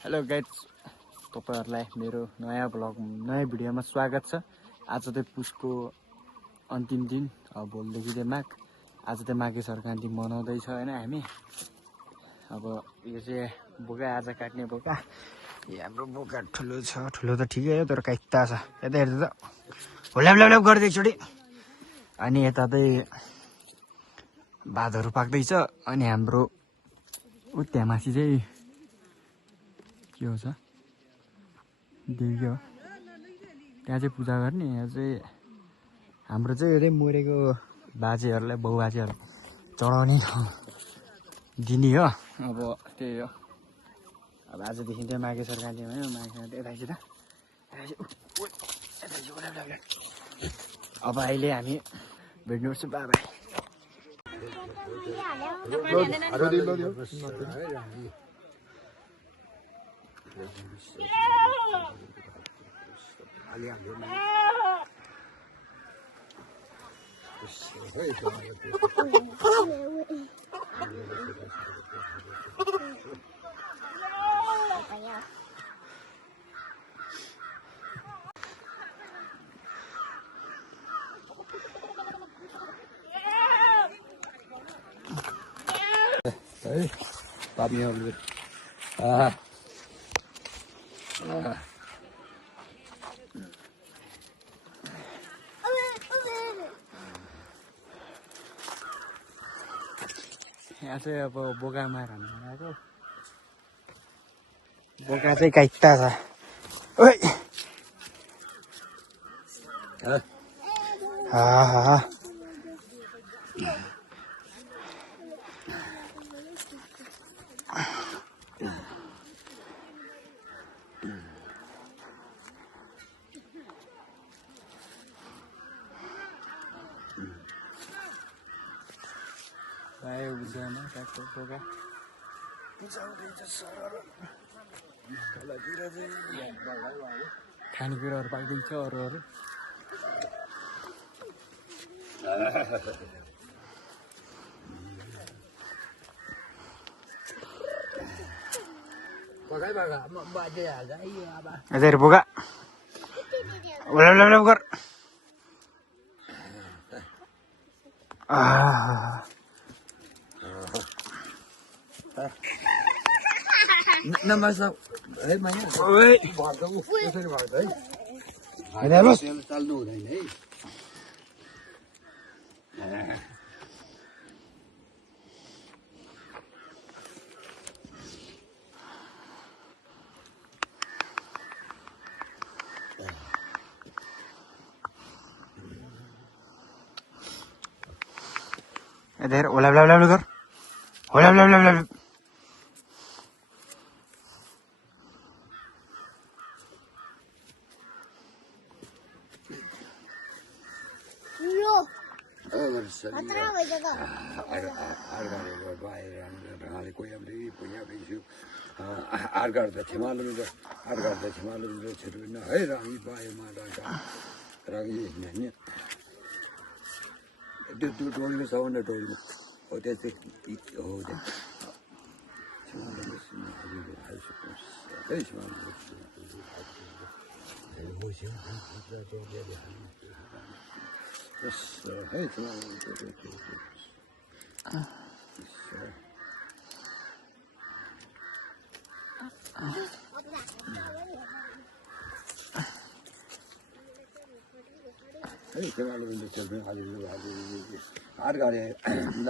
Hello guys, तपाईहरुलाई मेरो नयाँ भिडियोमा स्वागत छ। आज चाहिँ पुसको अन्तिम दिन, अब भोलिदेखि चाहिँ माघ। आज चाहिँ माघे संक्रान्ति मनाउँदैछ हैन हामी। अब यो चाहिँ बोका आज काट्ने बोका। यो हाम्रो बोका ठुलो छ, ठुलो त ठिकै हो तर काइट्टा छ। यता हेर्दा त होल्याप गर्दै एकचोटि। अनि यता चाहिँ भातहरु पाक्दैछ। अनि हाम्रो त्यहाँ माथि चाहिँ के हो छ देवी हो, त्यहाँ चाहिँ पूजा गर्ने। यहाँ चाहिँ हाम्रो चाहिँ यतै मरेको बाजेहरूलाई बाउबाजेहरूलाई चढाउने दिने हो। अब त्यही हो। अब आजदेखि चाहिँ माघे संक्रान्ति भयो। माघे संक्रान्ति अब अहिले हामी भेट्नुपर्छ। बाबाई यहाँ चाहिँ अब बोका मार हान्नु आएको। बोका चाहिँ काइट्टा छ। ओइ आयो बुझ्दैन काट्छ बोका। खानेकुराहरू पाक्दैछ अरूहरू। यता बोका ओल्याप गर। नमस्कार है मैले ओइ भर्दा कसरी भर्दा है हेर्नुहोस् चाल्नु हुँदैन है। यता हेर ओल्याप गर। ओल्याप अर्घार्दा छिमालो छिटो है राही बायोमा रागी त्यो टोलको सबभन्दा टोलको हो। त्यस्तै हो अर्घाले ल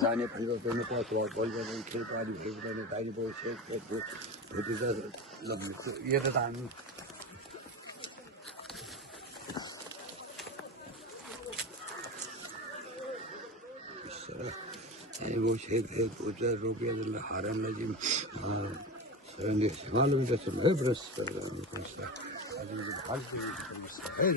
जाने फैलो पशु बोल्दैन खेलपाती भेट्दैन दाइने भयो सेक भेटेर यो त हामी वो शेख है पूजा रोके हारन लगी सरंगे मालूम है चल है बस आज मुझे भाग है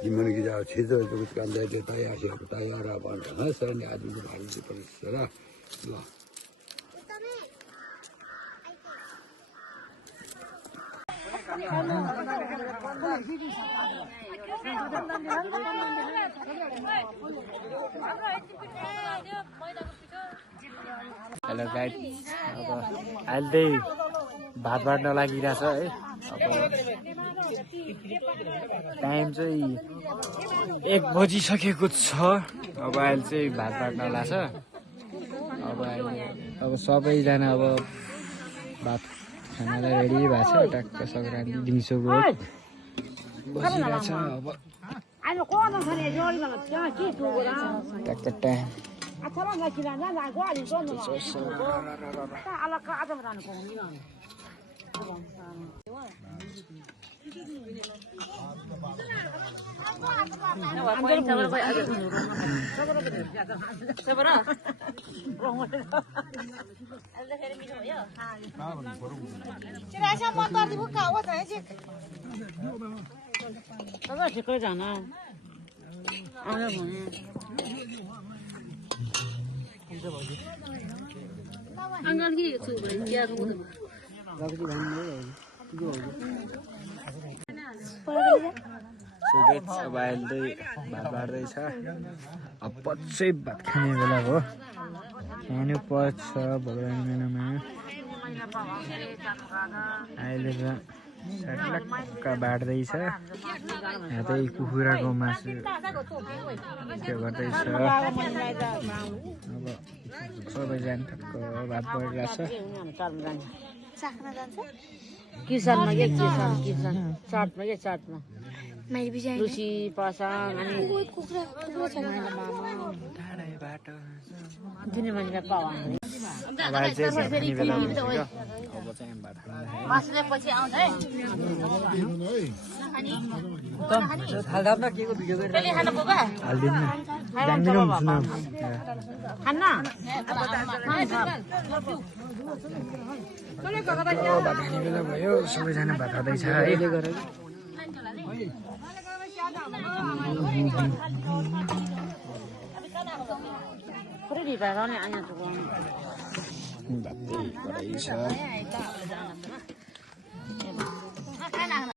जिमन की जाओ छेद तो कुछ काम दे देता है ऐसे बताया रहा बात है सर ने आदमी को भाग से पर सरा ला हेलो गाइड अब अहिले त्यही भात बाट्न लागिरहेछ है अब टाइम चाहिँ 1 बजिसकेको छ अब अहिले चाहिँ भात बाट्न लाग्छ अब सबैजना अब भात खानालाई रेडी भएको छ टक्क सङ्क्रान्ति दिउँसोको बसिरहेछ अब टक्क टाइम अब अहिले भात बाट्दैछ अब पछै भात खाने बेला हो खानु पर्छ भगवान् महिनामा अहिले त सटलक्क बाट्दैछ यतै कुखुराको मासु त्यो गर्दैछ अब सबैजना ठक्क भात बाटिरहेछ किसानमा के किसान चाटमा के चाटमा लुसी पासाङ अनि दिने मान्छेलाई पावा अब अहिले चाहिँ भात खाने बेला भइसक्यो अब चाहिँ भात खाना मासुले पछि आउँछ है पेले खानु पो बा हाल्दिनु जान्दिनँ खान्न भात खाने बेला भयो सबैजना भात खाँदैछ है पुरै ढिपा गर्ने आया चुको भात